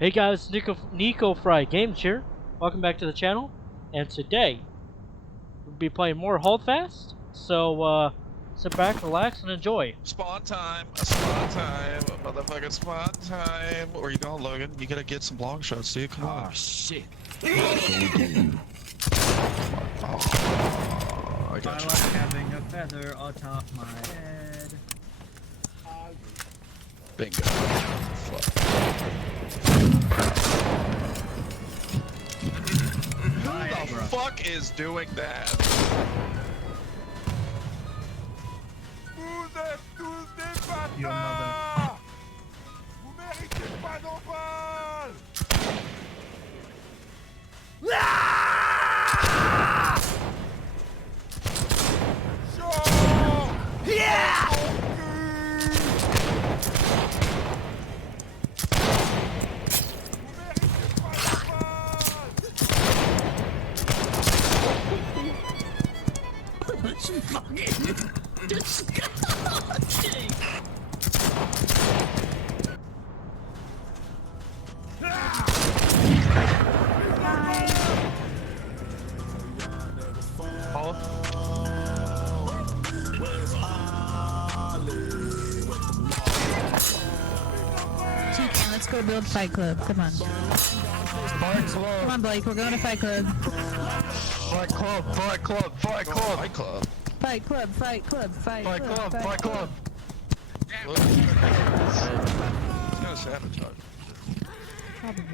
Hey guys, Nico Fry Games here. Welcome back to the channel. And today, we'll be playing more Holdfast. So, sit back, relax, and enjoy. Spawn time, motherfucking spawn time. Where you going, Logan? You gotta get some long shots, dude. Come on. Oh shit. I got I you. like having a feather atop my head. Bingo. Who the fuck is doing that? Your mother. Vous méritez pas d'envol! Chaud! Yeah! Vous méritez pas d'envol! Toucan, let's go build Fight Club. Come on. Come on, Blake. We're going to Fight Club. Fight club, fight club, fight club. Fight club. Fight Club, Fight Club, Fight Fight Club, club, fight club. It's kind of sabotage. Probably.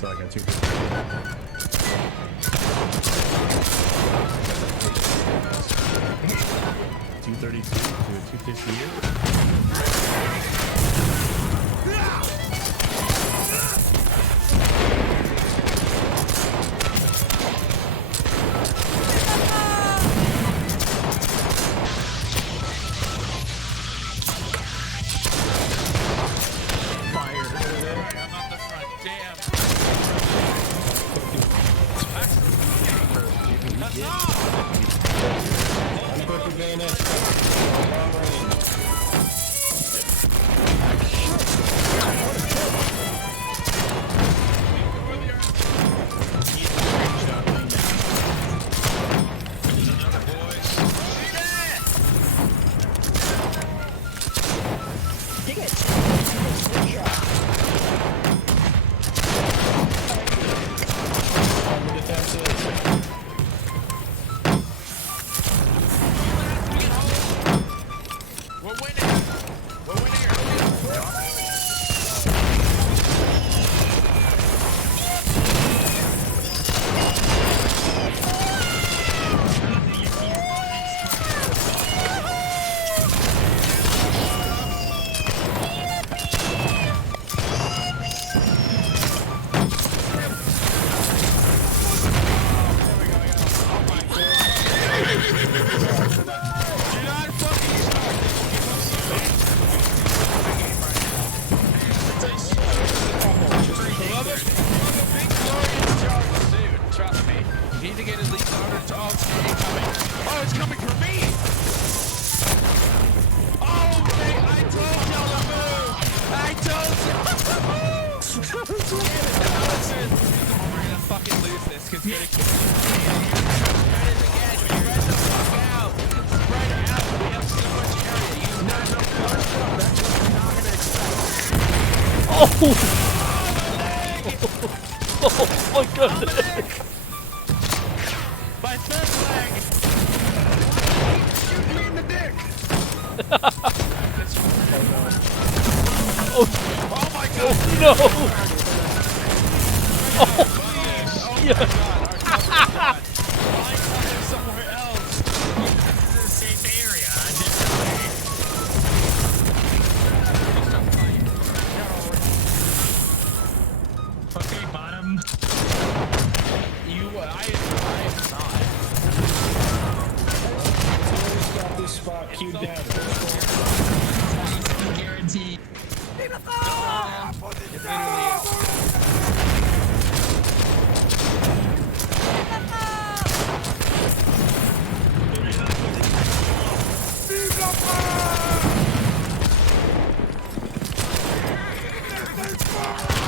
So I got 250. 232 to a 258. fucking lose this because you're gonna kill me. Spread it again. Spread the fuck out. Spread it out. We have so much area. Use not enough cars. That's what I'm not gonna expect. Oh! Oh my goodness! My third leg. Shoot me in the dick. Oh, Oh my god. no! Oh, Oh yeah. my god. Find something somewhere else. This is the same area. Okay, bottom. I am not. Got this spot queued down. Guaranteed.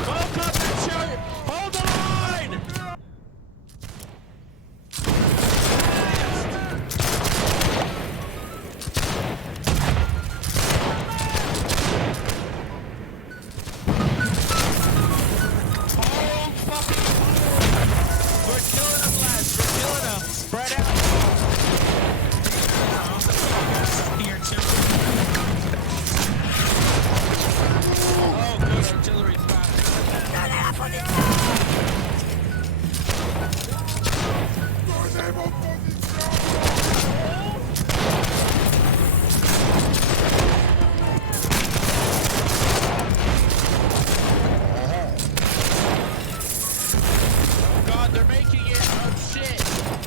Hold up and show. Hold the line. Hold fucking hold. We're killing them, lads. We're killing them. Spread out. Here too. Oh, good artillery spot. God, they're making it. Oh shit.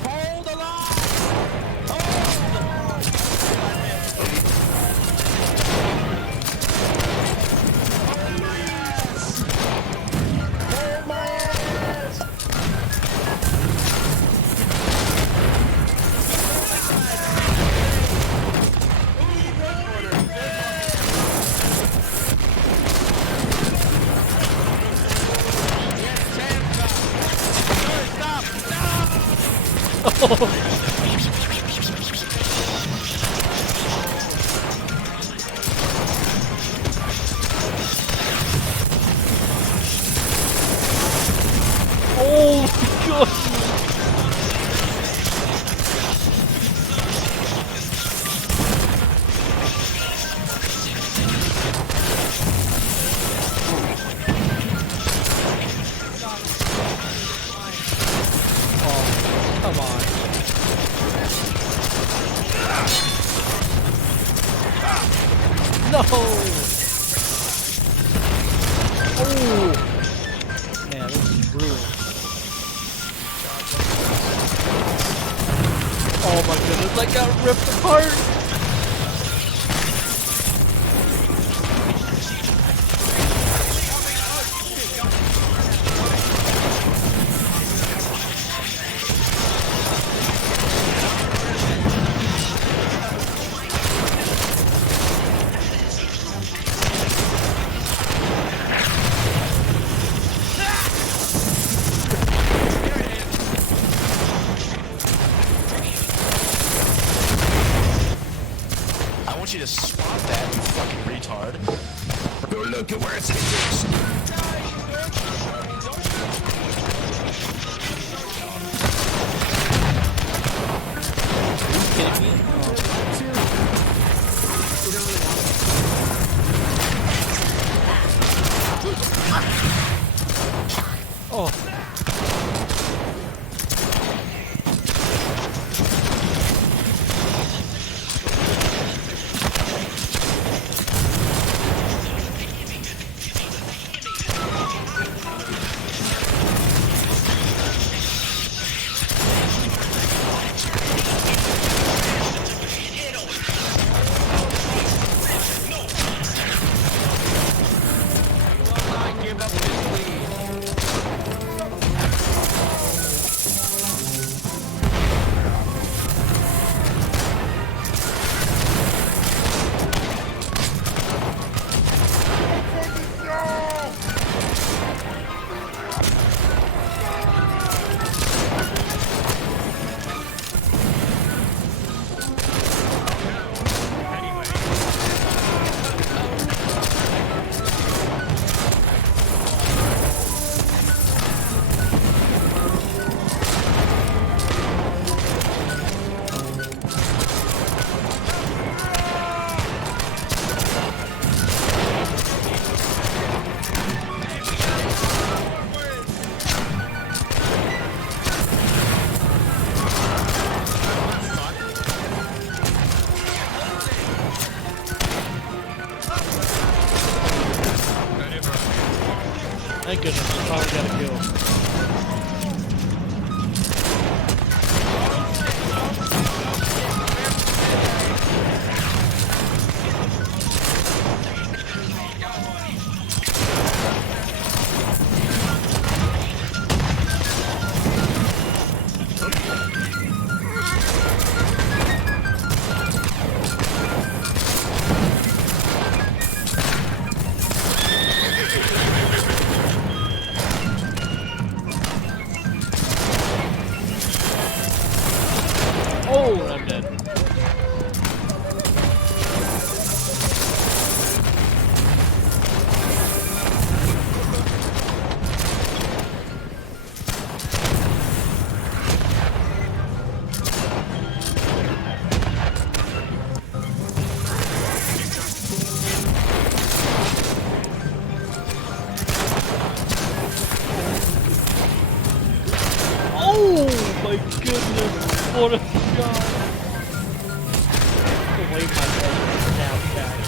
Hold the line. Hold. Hold my ass. Hold my ass. Oh, God! Oh, come on. No! Oh! Man, this is brutal. Oh my goodness, I got ripped apart! I want you to spot that, you fucking retard. Go look at where it's hitting. Are you kidding me? Oh. Thank goodness, we finally got a kill. Oh, I'm dead. Oh my goodness! What a shot! The way my head snapped back.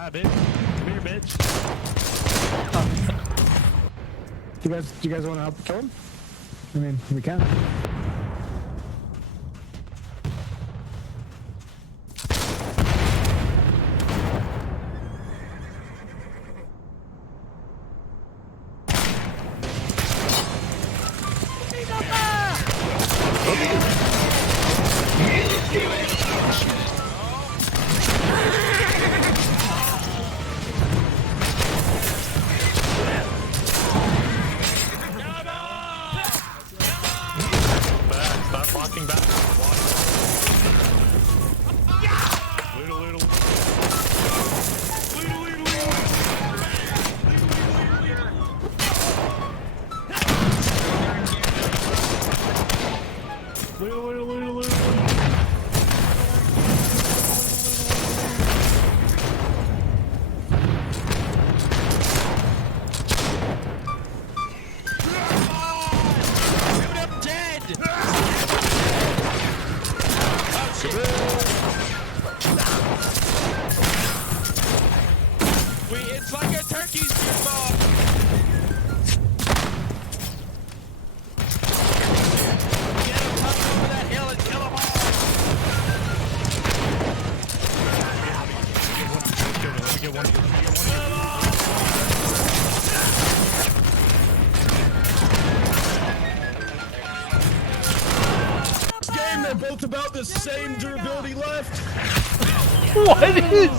Die, bitch. Come here, bitch. Do you guys want to help kill him? I mean, we can. Stop walking back. Little. It's like a turkey's football. Get him up over that hill and kill them all. Let me get one. Game, they're both about the same durability left. What is this?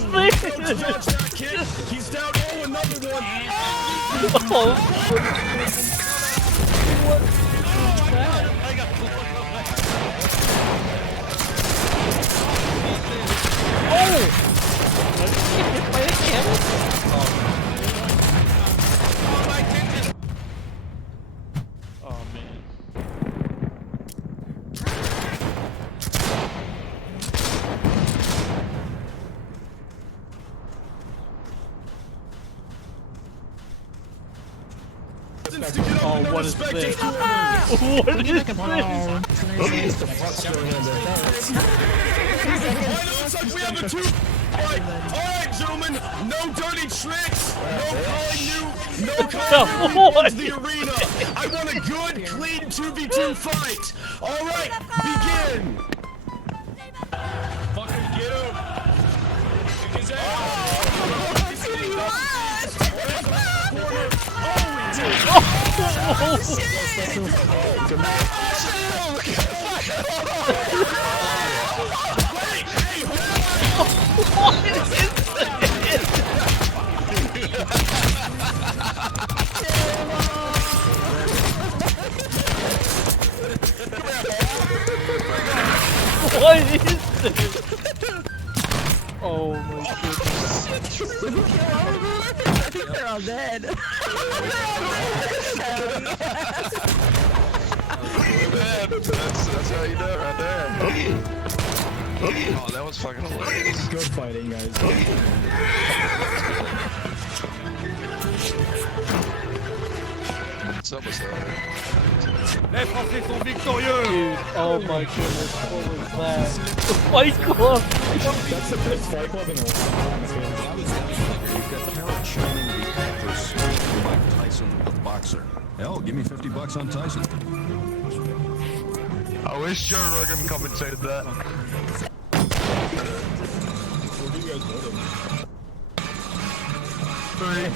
Dodge that kid. He's down. Oh, another one. Oh man. Oh, what is this? What is this? Looks like we have a two. Alright, gentlemen, no dirty tricks, no calling new What? into the arena. I want a good, clean 2v2 fight. Alright, begin. Fucking get him. His What is this? Oh my goodness. Did you kill all of them? I think they're all dead. That's how you do it right there. Oh, that was fucking hilarious. Good fighting, guys. What's up with that? Les Français sont victorieux. Dude, oh my goodness, what was that? The Fight Club! That's the best fight club in the world. You've got talent shining to be actors straight from Mike Tyson, the boxer. Hell, give me 50 bucks on Tyson. I wish Joe Rogan commentated that.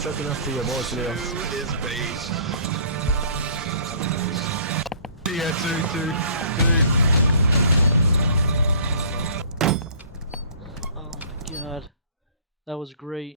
Check enough to your boss, Leo. His face. Yeah, two. Oh my god. That was great.